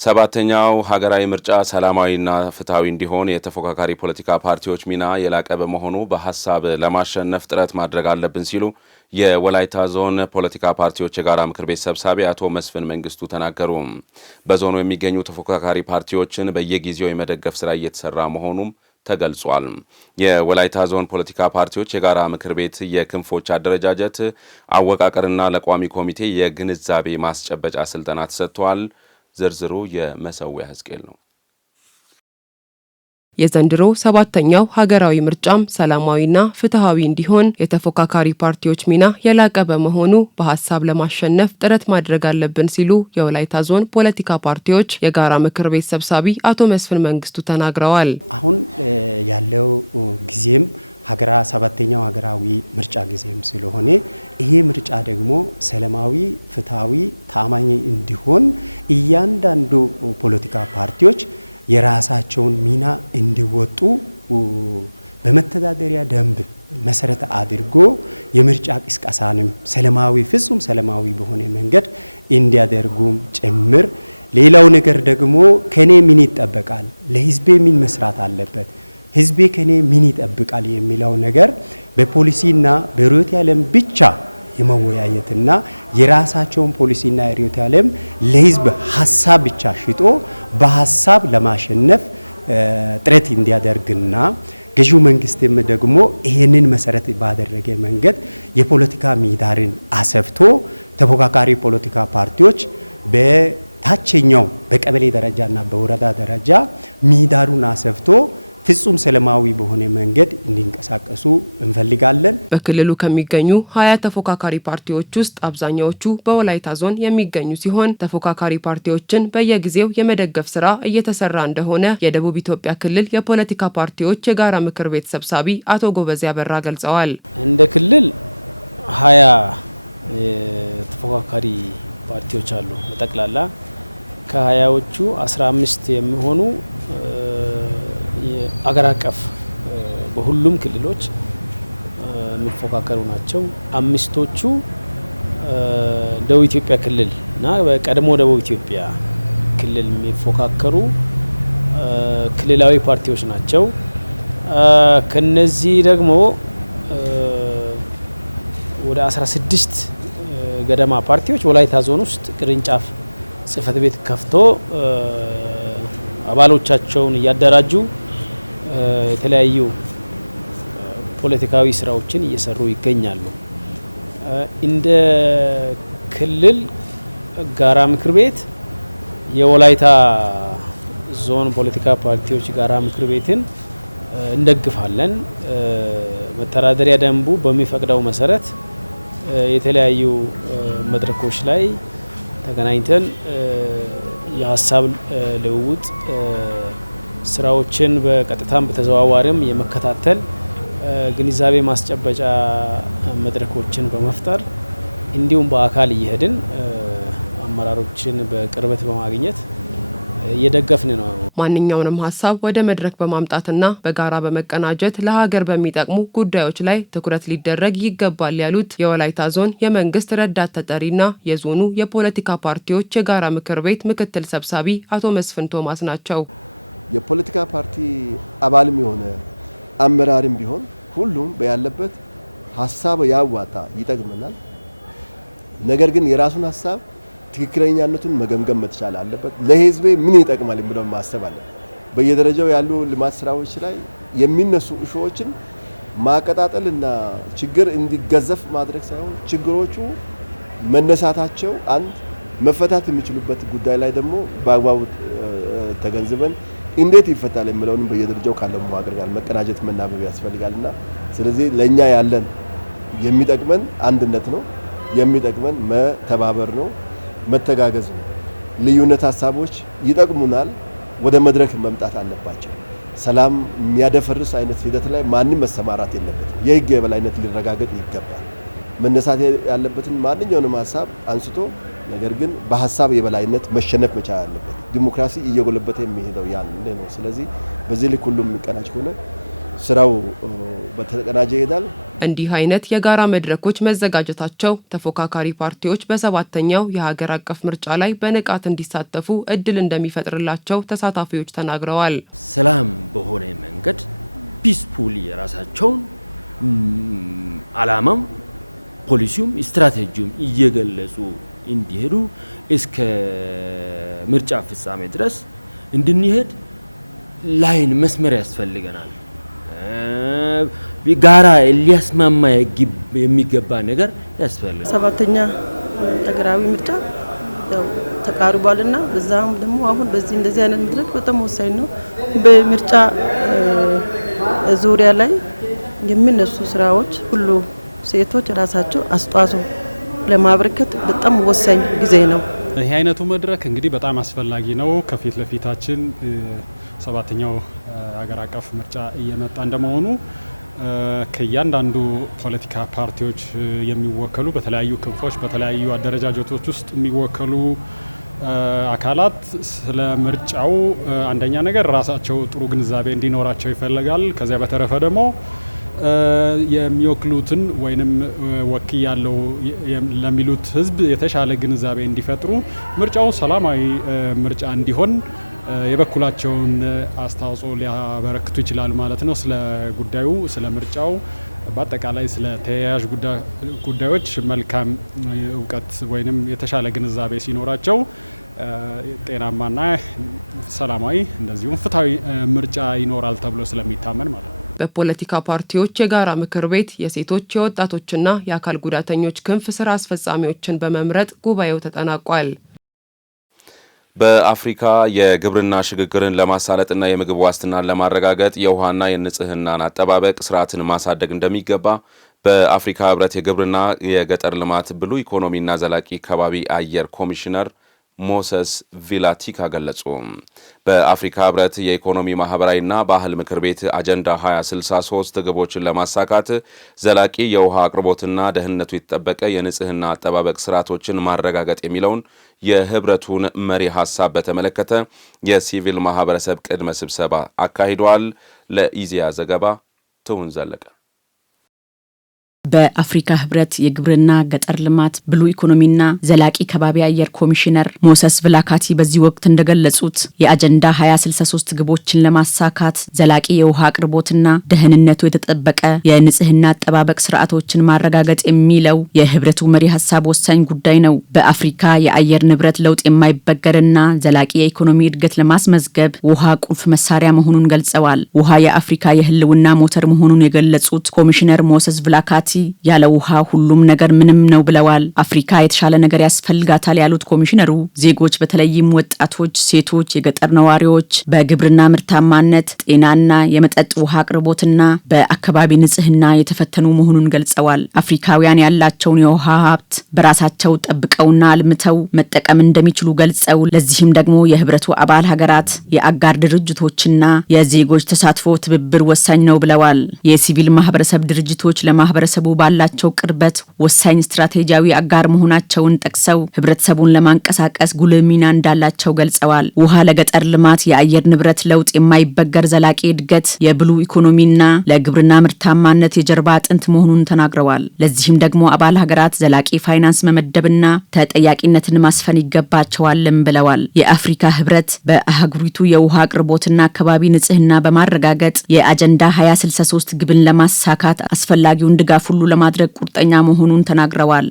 ሰባተኛው ሀገራዊ ምርጫ ሰላማዊና ፍትሃዊ እንዲሆን የተፎካካሪ ፖለቲካ ፓርቲዎች ሚና የላቀ በመሆኑ በሐሳብ ለማሸነፍ ጥረት ማድረግ አለብን ሲሉ የወላይታ ዞን ፖለቲካ ፓርቲዎች የጋራ ምክር ቤት ሰብሳቢ አቶ መስፍን መንግስቱ ተናገሩ። በዞኑ የሚገኙ ተፎካካሪ ፓርቲዎችን በየጊዜው የመደገፍ ስራ እየተሰራ መሆኑም ተገልጿል። የወላይታ ዞን ፖለቲካ ፓርቲዎች የጋራ ምክር ቤት የክንፎች አደረጃጀት አወቃቀርና ለቋሚ ኮሚቴ የግንዛቤ ማስጨበጫ ስልጠና ተሰጥቷል። ዝርዝሩ የመሰዊያ ህዝቅኤል ነው። የዘንድሮ ሰባተኛው ሀገራዊ ምርጫም ሰላማዊና ፍትሃዊ እንዲሆን የተፎካካሪ ፓርቲዎች ሚና የላቀ በመሆኑ በሐሳብ ለማሸነፍ ጥረት ማድረግ አለብን ሲሉ የወላይታ ዞን ፖለቲካ ፓርቲዎች የጋራ ምክር ቤት ሰብሳቢ አቶ መስፍን መንግስቱ ተናግረዋል። አሁን ያለው ጊዜም ሰባተኛው ሀገራዊ ምርጫ ጊዜም ስለሆነ ይሄ ምርጫ ደግሞ ሰላማዊ፣ ፍትሃዊ፣ ታማኝ እንዲሆን እያንዳንዱ ፖለቲካ ፓርቲዎች የራሳቸውን ሚና እንዲወጡ በመተዳደሪያ ደንብ መሰረት አድርጎ የምርጫ ቅስቀሳንም ሰላማዊ፣ ፍጹም ሰላማዊ በሆነ መንገድ እንዲያደርጉም ጭምር። ሌላው ነገር ደግሞ ከኔ ምን ይጠበቃል፣ ለህዝቤ ምን መስራት አለበት፣ ህዝቤ ከኔ ምን ይጠብቃል የሚለው ነገር በፖሊሲና በርዕዮተ ዓለም ብቻ የመወያየትና የራሳቸውን ፖሊሲና ርዕዮተ ዓለም ለህዝብ ሐሳብ ብቻ ሽጦ በሐሳብ ለማሸነፍ ጥረት እንዲያደርግና ገዢው መንግስትም ደግሞ ይሄንን መሰረት ባደረገ መንገድ የፖለቲካ ምህዳርን አሰፍቶ ተፎካካሪ ፖለቲካ ፓርቲዎች በታችኛው በቀበሌ ደረጃና በወረዳ ደረጃ ምህዳሩን አሰፍቶ ፍጹም ሰላማዊ በሆነ መንገድ እንዲንቀሳቀሱ እንፈልጋለን። በክልሉ ከሚገኙ 20 ተፎካካሪ ፓርቲዎች ውስጥ አብዛኛዎቹ በወላይታ ዞን የሚገኙ ሲሆን ተፎካካሪ ፓርቲዎችን በየጊዜው የመደገፍ ስራ እየተሰራ እንደሆነ የደቡብ ኢትዮጵያ ክልል የፖለቲካ ፓርቲዎች የጋራ ምክር ቤት ሰብሳቢ አቶ ጎበዜ አበራ ገልጸዋል። እንደ ክልል 20 ተፎካካሪ ፓርቲዎች አሉ። በጠቅላላ ከ20ዎቹ 15 የሚሆኑ አገር አቀፍ በሁሉም ክልሎች የሚፎካከሩ ናቸው። 5ቶቹ ደቡብ ኢትዮጵያ ክልል እና በቀድሞ ደቡብ ኢትዮጵያ ክልል የሚፎካከሩ ክልላዊ ፓርቲዎች ናቸው። ከነዚህ ደግሞ ወደ 16 ገደማ ፓርቲዎች ወላይታ ዞን ውስጥ ቅርንጫፍ ጽህፈት ቤት ከፍቶ አባሎቻቸውን እያደራጁ የተለያዩ ፖለቲካዊ ስራዎችን እየሰሩ ይገኛሉ። እንደ ክልል ጋራ ምክር ቤት የወላይታ ዞን ፖለቲካ ፓርቲዎች ጋራ ምክር ቤትን እንደግፋለን። መተዳደሪያ ደንቡ በሚፈቅደው መሰረት የተለያዩ መድረኮች ላይ ተገናኝተን የሀሳብ ልውውጥ ስራዎችን በቀጥታም በተዘዋዋሪም የመከታተል ግንዛቤ ማስጨበጫ መድረኮችን በመፍጠር እንዲሁም በአካል እየሄድን አመራሮችን በቅርበት በማግኘት እየደገፍን ነው። ማንኛውንም ሀሳብ ወደ መድረክ በማምጣትና በጋራ በመቀናጀት ለሀገር በሚጠቅሙ ጉዳዮች ላይ ትኩረት ሊደረግ ይገባል ያሉት የወላይታ ዞን የመንግስት ረዳት ተጠሪና የዞኑ የፖለቲካ ፓርቲዎች የጋራ ምክር ቤት ምክትል ሰብሳቢ አቶ መስፍን ቶማስ ናቸው። የፖለቲካ ፓርቲ አባልም የሆነ አመራርም ቢሆን ሁሉም በያለበት ሀሳብ ያዋጣ ይጠቅመናል። ነገር ግን የራሱን ሀሳብ ትክክለኛነቱን መገምገም መቻል አለበት። ለህዝብ ምን ይጠቅማል የሚለውን ማሰብ አለበት። በየደረጃው ያሉ ልማት ስራዎች ላይ የሚነሱ እሾዎችን ማቀጣጠልና ችግር እንዲገዘፍ ማድረግ ሳይሆን ችግሮቹ መነሳታቸው አንድ መፈታት የሚችሉበት ጉዳይ ላይ ደግሞ በአግባቡ ተገንዝበን እንዴት ይፈታል የሚለውን በየደረጃው ካለው መዋቅር ጋር መቀናጀት መናበብ ያስፈልጋልና ስለዚህ ለኛ ያለን የሚጠቅመን አንድነት ነው፣ የሚጠቅመን መተባበር ነው፣ መተጋገዝ ነው። ልዩነት ሀሳቦች ይጠቅሙናል፣ ወደ መድረክ መምጣት አለባቸው። ሰላም የሚያደፈርስ አይነት ሂደት ላይ ማንም መሰማራት የለበትም። የህግ የበላይነት ሊረጋገጥ ይገባል። መነሳት ያለበትን ማንኛውንም ሀሳብ አንስቶ ነገር ግን በሀሳብ የበላይነት መሸነፍ መቻል አለበት። ዲሞክራሲ እየጎለበተ የሚሄደው ያን ነው። ስለዚህ በዚህ ልክ ሁሉም የሚቀናጅ ከሆነ ስራው በተቀናጀ ይሄዳል። እንዲህ አይነት የጋራ መድረኮች መዘጋጀታቸው ተፎካካሪ ፓርቲዎች በሰባተኛው የሀገር አቀፍ ምርጫ ላይ በንቃት እንዲሳተፉ እድል እንደሚፈጥርላቸው ተሳታፊዎች ተናግረዋል። ሰላም በሆነ መንገድ ፒስፉሊ የራሳቸውን ዓላማም ፖሊሲውም ስትራቴጂውም እየገለጹ እንዲሄዱ እስከ ምርጫ ፍጻሜ ድረስ እንድንሄድ ላይን መስመር ያስፈልገናል። ጋራ ሊያስማማ የሚገባ ነገር ያስፈልጋል። ሰባተኛ ሀገራዊ ምርጫ ያው ተቃርቧልና በዛም ደግሞ አሁን በዚህ እንደዚህ አይነት መድረክ በጣም ወሳኝ ነው። በምርጫ ዙሪያ ላይ የሚነሱ ስራዎች ሁሉ ሴቶች ራሳቸው አስተዋጽኦ ለማበረከት በጣም ወሳኝ ጊዜ ነው። ይህ አይነቱ መድረክ እንግዲህ በጣም አስፈላጊ ነው። ከፊት ለፊታችን ሰባተኛው ሀገር አቀፍ ምርጫ እየመጣ እንደመሆኑ ከእያንዳንዱ ፖለቲካ ፓርቲዎች የሚወከሉ በተለያዩ ክንፎች በተለያዩ አደረጃጀቶች ውስጥ የሚወከሉ አካላት ስለ ምርጫው አንደኛ ነገር ራሳቸው ጥሩ ግንዛቤ እንዲኖራቸው ይፈልጋል። ከዚያ በተረፈ ደግሞ የሚወክሉትን ወይንም ወኪል ያለው ለሚሉት ህዝብ የተሻለ ግንዛቤ እንዲፈጥሩ ምርጫው ሰላማዊ ምርጫ እንዲሆን የበኩላቸውን አስተዋጽኦ ሊያበረክቱ ይችላሉ ማለት ነው። ስለ ጉዳዩ ስለ ምርጫው በአጠቃላይ ስለ ተያያዥ ጉዳዮች መልካም እውቀት ወይንም የተሻለ ግንዛቤ ሲኖራቸው ጤናማና ሰላማዊ እንደዚሁም ፍትሃዊ ምርጫ ይኖራል ተብሎ ስለሚታመን ማለት ነው። በፖለቲካ ፓርቲዎች የጋራ ምክር ቤት የሴቶች የወጣቶችና የአካል ጉዳተኞች ክንፍ ስራ አስፈጻሚዎችን በመምረጥ ጉባኤው ተጠናቋል። በአፍሪካ የግብርና ሽግግርን ለማሳለጥና የምግብ ዋስትናን ለማረጋገጥ የውሃና የንጽህናን አጠባበቅ ስርዓትን ማሳደግ እንደሚገባ በአፍሪካ ህብረት የግብርና የገጠር ልማት ብሉ ኢኮኖሚና ዘላቂ ከባቢ አየር ኮሚሽነር ሞሰስ ቪላቲካ ገለጹ። በአፍሪካ ህብረት የኢኮኖሚ ማህበራዊና ባህል ምክር ቤት አጀንዳ 2063 ግቦችን ለማሳካት ዘላቂ የውሃ አቅርቦትና ደህንነቱ የተጠበቀ የንጽህና አጠባበቅ ስርዓቶችን ማረጋገጥ የሚለውን የህብረቱን መሪ ሀሳብ በተመለከተ የሲቪል ማህበረሰብ ቅድመ ስብሰባ አካሂደዋል። ለኢዜአ ዘገባ ትሁን ዘለቀ። በአፍሪካ ህብረት የግብርና ገጠር ልማት ብሉ ኢኮኖሚና ዘላቂ ከባቢ አየር ኮሚሽነር ሞሰስ ቪላካቲ በዚህ ወቅት እንደገለጹት የአጀንዳ 2063 ግቦችን ለማሳካት ዘላቂ የውሃ አቅርቦትና ደህንነቱ የተጠበቀ የንጽህና አጠባበቅ ስርዓቶችን ማረጋገጥ የሚለው የህብረቱ መሪ ሀሳብ ወሳኝ ጉዳይ ነው። በአፍሪካ የአየር ንብረት ለውጥ የማይበገርና ዘላቂ የኢኮኖሚ እድገት ለማስመዝገብ ውሃ ቁልፍ መሳሪያ መሆኑን ገልጸዋል። ውሃ የአፍሪካ የህልውና ሞተር መሆኑን የገለጹት ኮሚሽነር ሞሰስ ቪላካቲ ያለ ውሃ ሁሉም ነገር ምንም ነው ብለዋል። አፍሪካ የተሻለ ነገር ያስፈልጋታል ያሉት ኮሚሽነሩ ዜጎች በተለይም ወጣቶች፣ ሴቶች፣ የገጠር ነዋሪዎች በግብርና ምርታማነት፣ ጤናና የመጠጥ ውሃ አቅርቦትና በአካባቢ ንጽህና የተፈተኑ መሆኑን ገልጸዋል። አፍሪካውያን ያላቸውን የውሃ ሀብት በራሳቸው ጠብቀውና አልምተው መጠቀም እንደሚችሉ ገልጸው ለዚህም ደግሞ የህብረቱ አባል ሀገራት የአጋር ድርጅቶችና የዜጎች ተሳትፎ ትብብር ወሳኝ ነው ብለዋል። የሲቪል ማህበረሰብ ድርጅቶች ለማህበረሰቡ ባላቸው ቅርበት ወሳኝ ስትራቴጂያዊ አጋር መሆናቸውን ጠቅሰው ህብረተሰቡን ለማንቀሳቀስ ጉልህ ሚና እንዳላቸው ገልጸዋል። ውሃ ለገጠር ልማት፣ የአየር ንብረት ለውጥ፣ የማይበገር ዘላቂ እድገት፣ የብሉ ኢኮኖሚና ለግብርና ምርታማነት የጀርባ አጥንት መሆኑን ተናግረዋል። ለዚህም ደግሞ አባል ሀገራት ዘላቂ ፋይናንስ መመደብና ተጠያቂነትን ማስፈን ይገባቸዋልም ብለዋል። የአፍሪካ ህብረት በአህጉሪቱ የውሃ አቅርቦትና አካባቢ ንጽህና በማረጋገጥ የአጀንዳ 2063 ግብን ለማሳካት አስፈላጊውን ድጋፍ ሁሉ ለማድረግ ቁርጠኛ መሆኑን ተናግረዋል።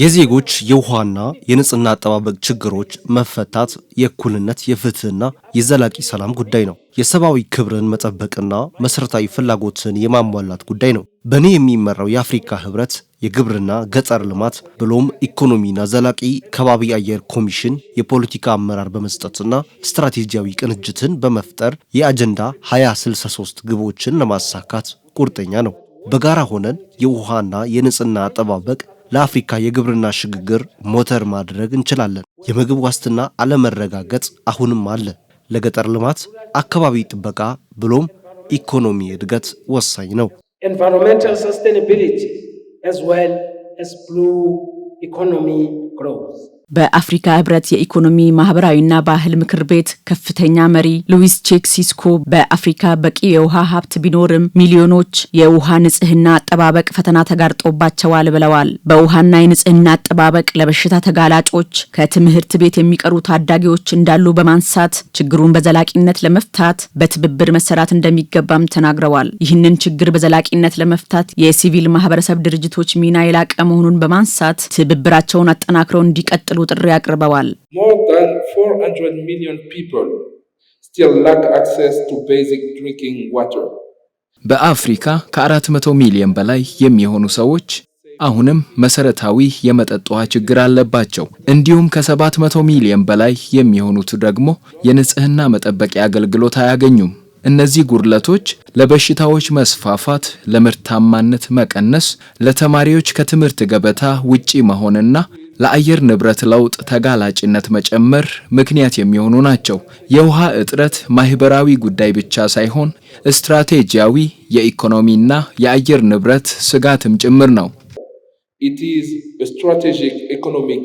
የዜጎች የውሃና የንጽህና አጠባበቅ ችግሮች መፈታት የእኩልነት የፍትህና የዘላቂ ሰላም ጉዳይ ነው። የሰብአዊ ክብርን መጠበቅና መሰረታዊ ፍላጎትን የማሟላት ጉዳይ ነው። በእኔ የሚመራው የአፍሪካ ህብረት የግብርና ገጠር ልማት ብሎም ኢኮኖሚና ዘላቂ ከባቢ አየር ኮሚሽን የፖለቲካ አመራር በመስጠትና ስትራቴጂያዊ ቅንጅትን በመፍጠር የአጀንዳ 2063 ግቦችን ለማሳካት ቁርጠኛ ነው። በጋራ ሆነን የውሃና የንጽህና አጠባበቅ ለአፍሪካ የግብርና ሽግግር ሞተር ማድረግ እንችላለን። የምግብ ዋስትና አለመረጋገጥ አሁንም አለ። ለገጠር ልማት፣ አካባቢ ጥበቃ ብሎም ኢኮኖሚ እድገት ወሳኝ ነው። Environmental sustainability as well as blue economy grows. በአፍሪካ ህብረት የኢኮኖሚ ማህበራዊና ባህል ምክር ቤት ከፍተኛ መሪ ሉዊስ ቼክ ሲስኮ በአፍሪካ በቂ የውሃ ሀብት ቢኖርም ሚሊዮኖች የውሃ ንጽህና አጠባበቅ ፈተና ተጋርጦባቸዋል ብለዋል። በውሃና የንጽህና አጠባበቅ ለበሽታ ተጋላጮች ከትምህርት ቤት የሚቀሩ ታዳጊዎች እንዳሉ በማንሳት ችግሩን በዘላቂነት ለመፍታት በትብብር መሰራት እንደሚገባም ተናግረዋል። ይህንን ችግር በዘላቂነት ለመፍታት የሲቪል ማህበረሰብ ድርጅቶች ሚና የላቀ መሆኑን በማንሳት ትብብራቸውን አጠናክረው እንዲቀጥሉ ጥሪ አቅርበዋል። More than 400 million people still lack access to basic drinking water. በአፍሪካ ከ400 ሚሊዮን በላይ የሚሆኑ ሰዎች አሁንም መሰረታዊ የመጠጥ ውሃ ችግር አለባቸው። እንዲሁም ከ700 ሚሊዮን በላይ የሚሆኑት ደግሞ የንጽህና መጠበቂያ አገልግሎት አያገኙም። እነዚህ ጉድለቶች ለበሽታዎች መስፋፋት፣ ለምርታማነት መቀነስ፣ ለተማሪዎች ከትምህርት ገበታ ውጪ መሆንና ለአየር ንብረት ለውጥ ተጋላጭነት መጨመር ምክንያት የሚሆኑ ናቸው። የውሃ እጥረት ማህበራዊ ጉዳይ ብቻ ሳይሆን ስትራቴጂያዊ የኢኮኖሚና የአየር ንብረት ስጋትም ጭምር ነው። It is a strategic economic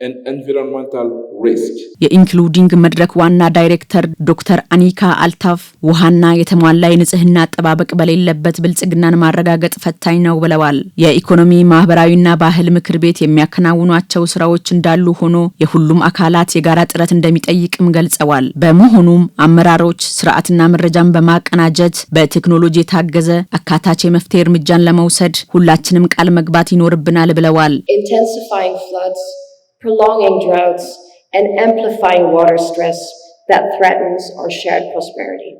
and environmental risk. የኢንክሉዲንግ መድረክ ዋና ዳይሬክተር ዶክተር አኒካ አልታፍ ውሃና የተሟላ የንጽህና አጠባበቅ በሌለበት ብልጽግናን ማረጋገጥ ፈታኝ ነው ብለዋል። የኢኮኖሚ ማህበራዊና ባህል ምክር ቤት የሚያከናውኗቸው ስራዎች እንዳሉ ሆኖ የሁሉም አካላት የጋራ ጥረት እንደሚጠይቅም ገልጸዋል። በመሆኑም አመራሮች ስርዓትና መረጃን በማቀናጀት በቴክኖሎጂ የታገዘ አካታች የመፍትሄ እርምጃን ለመውሰድ ሁላችንም ቃል መግባት ይኖርብናል ብለዋል። Prolonging droughts and amplifying water stress that threatens our shared prosperity.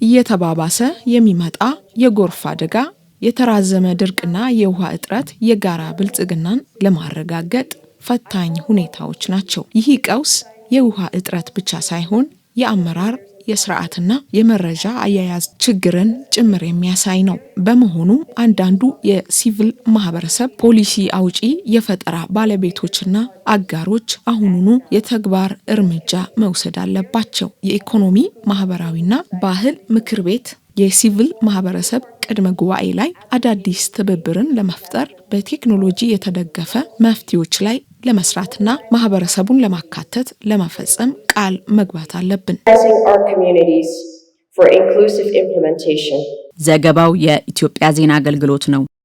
እየተባባሰ የሚመጣ የጎርፍ አደጋ፣ የተራዘመ ድርቅና የውሃ እጥረት የጋራ ብልጽግናን ለማረጋገጥ ፈታኝ ሁኔታዎች ናቸው። ይህ ቀውስ የውሃ እጥረት ብቻ ሳይሆን የአመራር የስርዓትና የመረጃ አያያዝ ችግርን ጭምር የሚያሳይ ነው። በመሆኑም አንዳንዱ የሲቪል ማህበረሰብ ፖሊሲ አውጪ፣ የፈጠራ ባለቤቶችና አጋሮች አሁኑኑ የተግባር እርምጃ መውሰድ አለባቸው። የኢኮኖሚ ማህበራዊና ባህል ምክር ቤት የሲቪል ማህበረሰብ ቅድመ ጉባኤ ላይ አዳዲስ ትብብርን ለመፍጠር በቴክኖሎጂ የተደገፈ መፍትሄዎች ላይ ለመስራትና ማህበረሰቡን ለማካተት ለመፈጸም ቃል መግባት አለብን። ዘገባው የኢትዮጵያ ዜና አገልግሎት ነው።